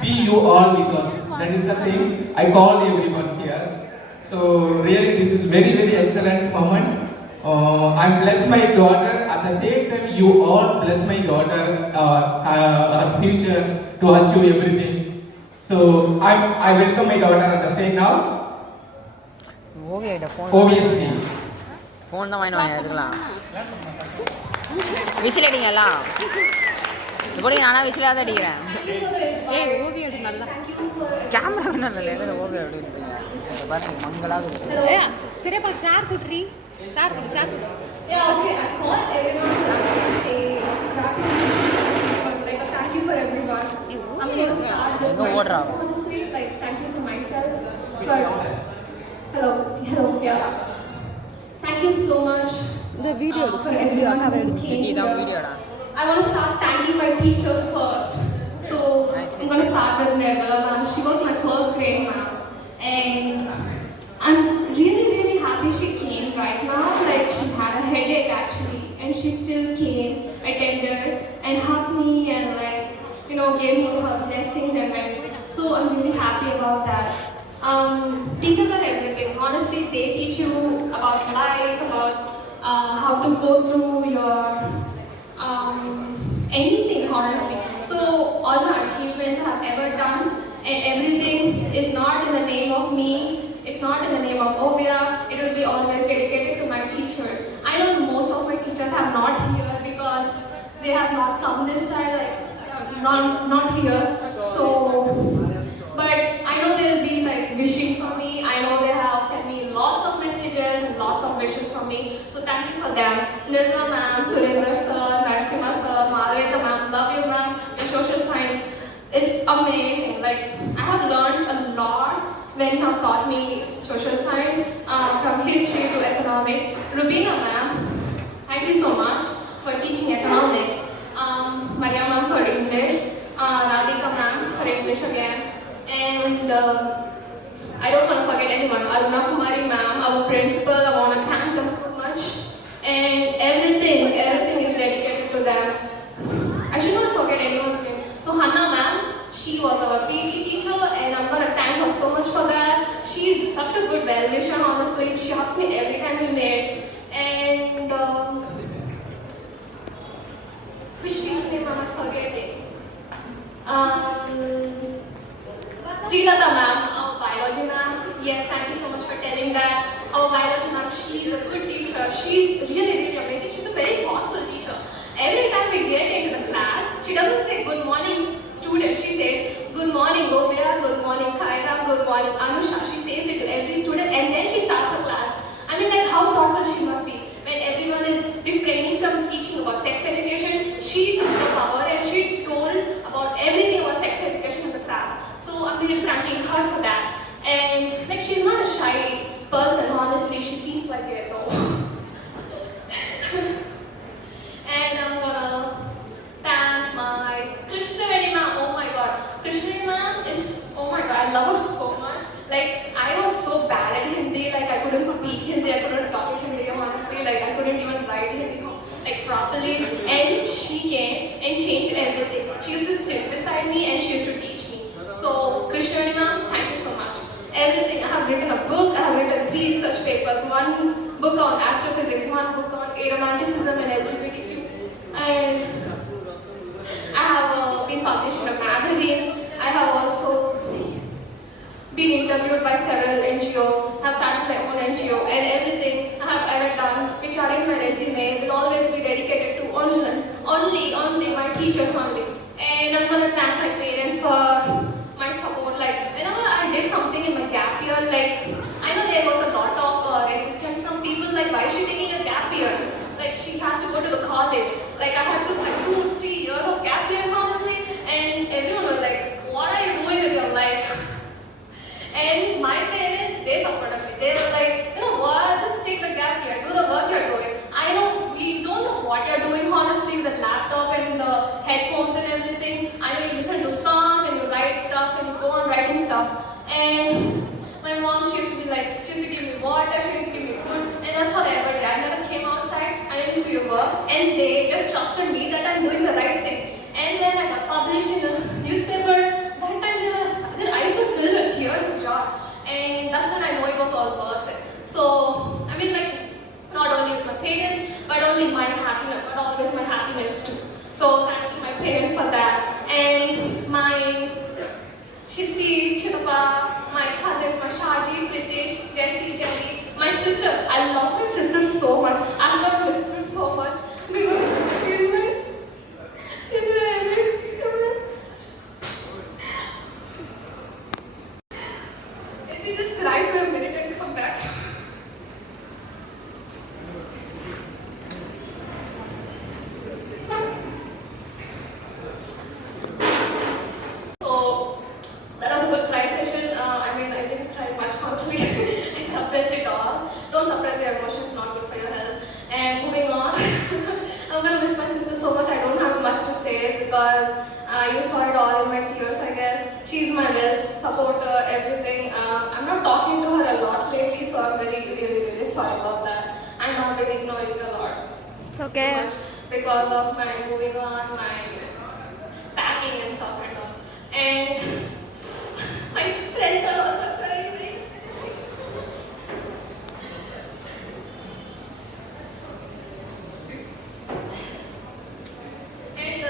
be you all with us. That is the thing I call everyone here. So really this is very very excellent moment. I'm blessed my daughter. At the same time, you all bless my daughter, her future to achieve everything. So I welcome my daughter on the stage now. Obviously. Phone தான் வாங்கிட்டு வாங்க இருக்கலாம் whistle அடிங்களா இப்படி நானா விசிலாக தான் அடிக்கிறேன் camera வேணும் இல்லை ஓவியம் அப்படின்னு பாருங்க மங்களாக சரியா சார் குட்ரி sir sir Yeah, okay. I want everyone to actually say like a thank you for everyone. I'm going to start with myself. Honestly, like thank you for myself. For hello, yeah. Thank you so much. The video for everyone who came here. I want to start thanking my teachers first. So I'm going to start with Nirmala ma'am. She was my first grade ma'am, and I'm really happy she came right now. Like she had a headache actually, and she still came, attended, and hugged me and like gave me her blessings and everything. So I'm really happy about that. Teachers are everything. Honestly, they teach you about life, about how to go through your anything. Honestly, so all my achievements I have ever done, and everything is not in the name of me. It's not in the name of Ovia. It will be always dedicated to my teachers. I know most of my teachers are not here because they have not come this time, like not here. So, but I know they'll be like wishing for me. I know they have sent me lots of messages and lots of wishes for me. So thank you for them. Nirma ma'am, Surendra sir, Narsimha sir, Malavika ma'am, love you ma'am. Your social science, it's amazing. Like I have learned a lot when you have taught me social science, from history to economics. Rubina ma'am, thank you so much for teaching economics. Maria ma'am for English, Radhika ma'am for English again, and I don't want to forget anyone. Aruna Kumari ma'am, our principal, I want to thank them so much. And everything is dedicated to them. I should not forget anyone's name. So Hanna ma'am, she was our PT teacher, and I'm going to thank her so much for that. She's such a good well-wisher, honestly. She hugs me every time we meet. And which teacher name am I forgetting? Srilata ma'am, our biology ma'am. Yes, thank you so much for telling that. Our biology ma'am, she's a good teacher. She's really amazing. She's a very thoughtful teacher. Every time we get into the class, she doesn't say good morning student. She says good morning Govia, good morning Kaira, good morning Anusha. She says it to every student, and then she starts her class. I mean, like how thoughtful she must be. When everyone is refraining from teaching about sex education, she took the power and she told about everything about sex education in the class. So I'm really thanking her for that. And like she's not a shy person, honestly. She seems like it though. And I'm gonna thank my Krishnaveni ma'am. Oh my god, Krishnaveni ma'am is, oh my god, I love her so much. Like I was so bad at Hindi, like I couldn't speak Hindi, I couldn't talk Hindi, honestly, like I couldn't even write Hindi like properly. And she came and changed everything. She used to sit beside me and she used to teach me. So Krishnaveni ma'am, thank you so much. Everything. I have written a book, I have written 3 research papers, 1 book on astrophysics, 1 book on aromanticism and LGBTQ. And I have been published in a magazine. I have also been interviewed by several NGOs. I have started my own NGO, and everything I have ever done, which are in my resume, will always be dedicated to only my teachers only. And I'm going to thank my parents for my support. Like whenever I did something in my gap year, like I know there was a lot of resistance from people. Like why is she taking a gap year? Like she has to go to the college. Like I had 2-3 years of gap years, honestly, and everyone was like, what are you doing with your life? And my parents, they supported me. They were like, you know what, just take the gap year, do the work you're doing. I know we don't know what you're doing, honestly, with the laptop and the headphones and everything. I know you listen to songs and you write stuff and you go on writing stuff. And my mom, she used to be like, she used to give me water, she used to give me food, and that's all I ever did. I never came outside, I used to do your work, and they just trusted me that I'm doing the right thing. And when I got published in the newspaper, that my Chitti, Chitapa, my cousins, my Shaji, Pritesh, Jessie, Jenny, my sister. I love my sister so much. I'm gonna miss her so much because she's my everything. Let me just cry for a minute and come back. So that was a good cry session. I didn't cry much honestly. I suppressed it all. Don't suppress your emotions, not good for your health. And moving on, I'm gonna miss my sister so much. I don't have much to say because you saw it all in my tears, I guess. She's my best supporter, everything. I'm not talking to her a lot lately, so I'm really sorry about that. I know I've been ignoring her a lot. It's okay. Much because of my moving on, my packing and stuff and all. And my friends are also crying. And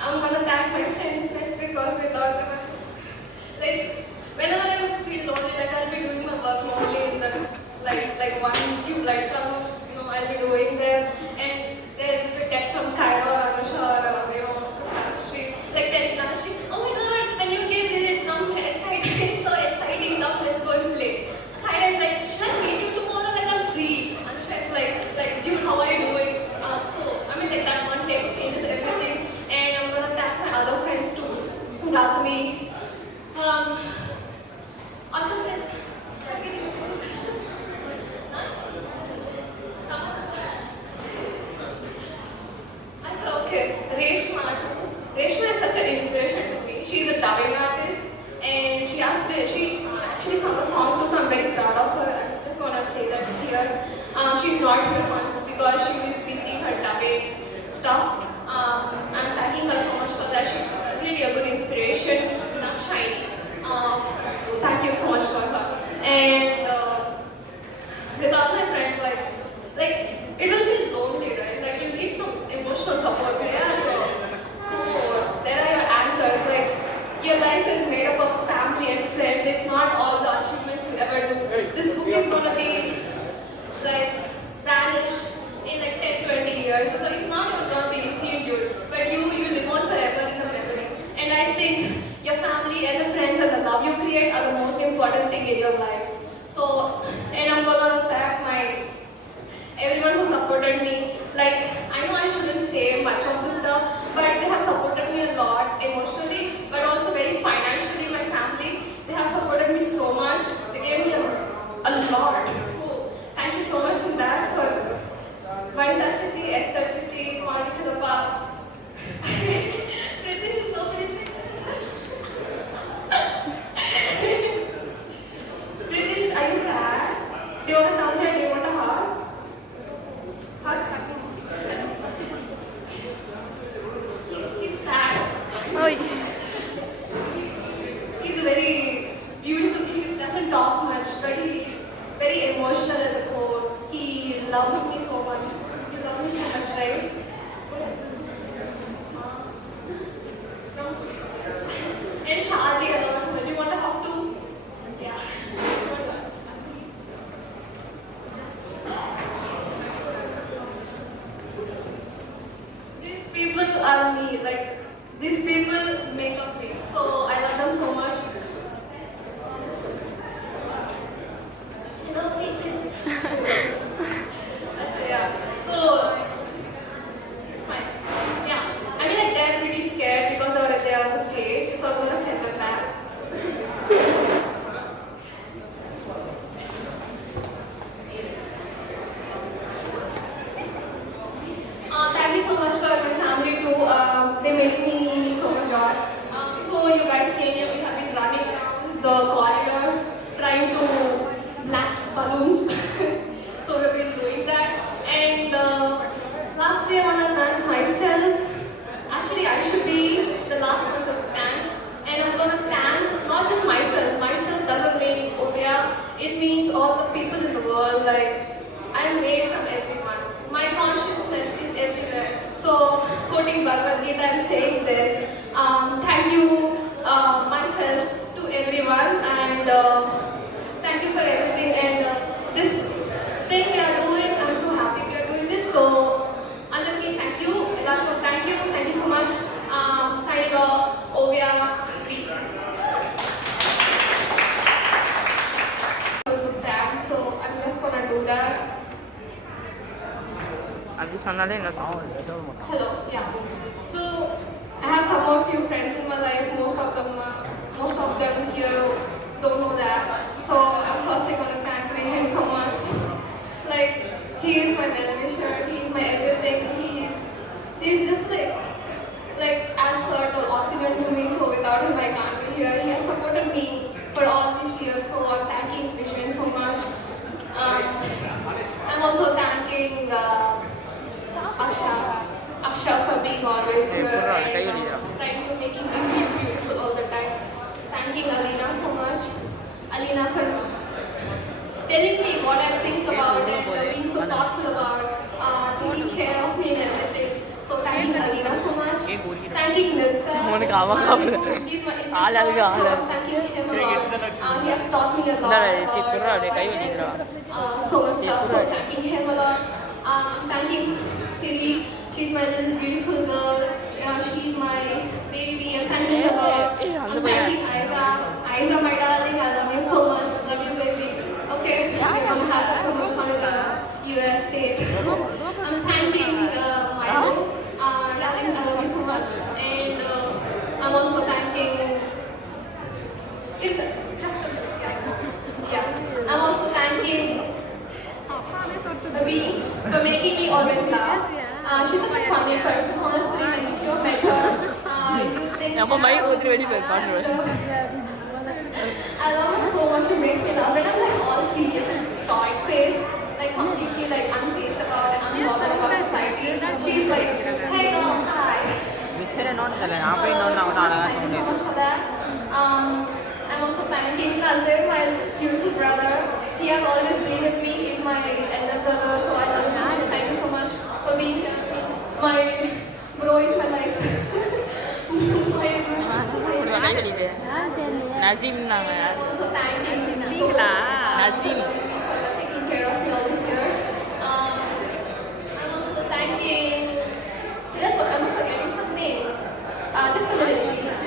I'm gonna thank my friends because without them, like whenever I feel lonely, like I'll be doing my work only in the like one tube light tunnel, I'll be doing there, and there will be text from Cairo or Anusha or Street, like telling Nashi, oh my god, a new game released, I'm excited, it's so exciting, come let's go and play. Cairo is like, should I meet you tomorrow? Like I'm free. Anusha is like, dude, how are you doing? Like that one text changes everything, and I'm gonna thank my other friends too, Gautami, other friends. Okay, Reshma too. Reshma is such an inspiration to me. She's a dubbing artist, and she actually sung a song too, so I'm very proud of her. I just want to say that here. She's not here because she is busy in her dubbing stuff. I'm thanking her so much for that. She's really a good inspiration. Shiny. Thank you so much for her. And without my friends, like it will feel lonely, right? Like you need some emotional support. They are your core. They are your anchors. Like your life is made up of family and friends. It's not all the achievements you ever do. This book is gonna be like vanished in like 10-20 years. So it's not even gonna be seen, dude. But you live on forever in the memory. And I think your family and the friends and the love you create are the most important thing in your life. So, and I'm gonna thank everyone who supported me. Like, I know I shouldn't say much of this stuff, but they have supported me a lot emotionally, but also very financially. My family, they have supported me so much. They gave me a lot. So, thank you so much in that for Vanita Chitti, Esther Chitti, Kwani Chidappa. Pritesh is so busy. Pritesh, are you sad? Do you want to come here? Do you want a hug? Hug? He's sad. Oi. He's a very beautiful, he doesn't talk much, but he's very emotional at the core. He loves me so much. You love me so much, right? And Shaji, I love you. Do you want a hug too? Yeah. These people are me. Like, these people make up me. So I love them so much. Hello, people. Actually, yeah. So, it's fine. Yeah. I mean, like, they're pretty scared because they're on the stage. So I'm gonna send them back. Thank you so much for my family too. They make me so much joy. Before you guys came here, we have been running around the corridors trying to blast balloons. So we've been doing that. And lastly, I want to thank myself. Actually, I should be the last one to thank. And I'm going to thank not just myself. Myself doesn't mean Ovia. It means all the people in the world. Like, I'm made from everyone. My consciousness is everywhere. So, quoting Bhagavad Gita, I'm saying this. Thank you thank you for everything. And this thing we are doing, I'm so happy we are doing this. So, Anandki, thank you. Elarko, thank you so much. Signing off, Ovia, B. So I'm just gonna do that. అది సన్నలే నా Hello, yeah. So I have some more few friends in my life. Most of them here don't know that. So I'm firstly gonna thank Krishan so much. Like he is my well-wisher. He is my everything. He's just like as sir or oxygen to me. So without him I can't be here. He has supported me for all these years. So I'm thanking Krishan so much. I'm also thanking Aksha for being always here and trying to making me feel beautiful all the time. Thanking Alina so much. Alina for telling me what I think about and being so thoughtful about taking care of me and everything. So thanking Alina so much. Thanking Nirsa. He's my agent. So I'm thanking him a lot. He has taught me a lot so much stuff. So thanking him a lot. Thanking Siri. She's my little beautiful girl. She's my baby. I'm thanking her a lot. I'm thanking Aiza, my darling. I love you so much. Love you, baby. Okay, I'm happy so much fun in the US States. I'm thanking Milo. Darling, I love you so much. And I'm also thanking. Just a minute. Yeah. I'm also thanking Abhi for making me always laugh. She's such a funny person, honestly. If you met her, you think I love her so much. She makes me laugh. When I'm like all serious and stoic faced, like completely like unfazed about and unbothered about society, she's like, hey girl, hi. విచ్చరే నోడతలే నా పై So, నోడ thank you so much for that. I'm also thanking Nazir, my beautiful brother. He has always been with me. He's my elder brother, so I love him. Thank you so much for being here. My bro is my life. Nazim I'm also thanking Nazim Nazim for taking care of me all these years. I'm also thanking. I'm forgetting some names. Just a minute, please.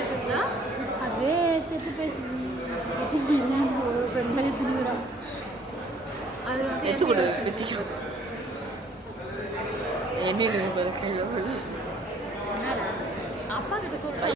అవే తెప్పి పేసింది ఎత్తుకుడు వెతికి ఎన్ని రూపాయలు అప్ప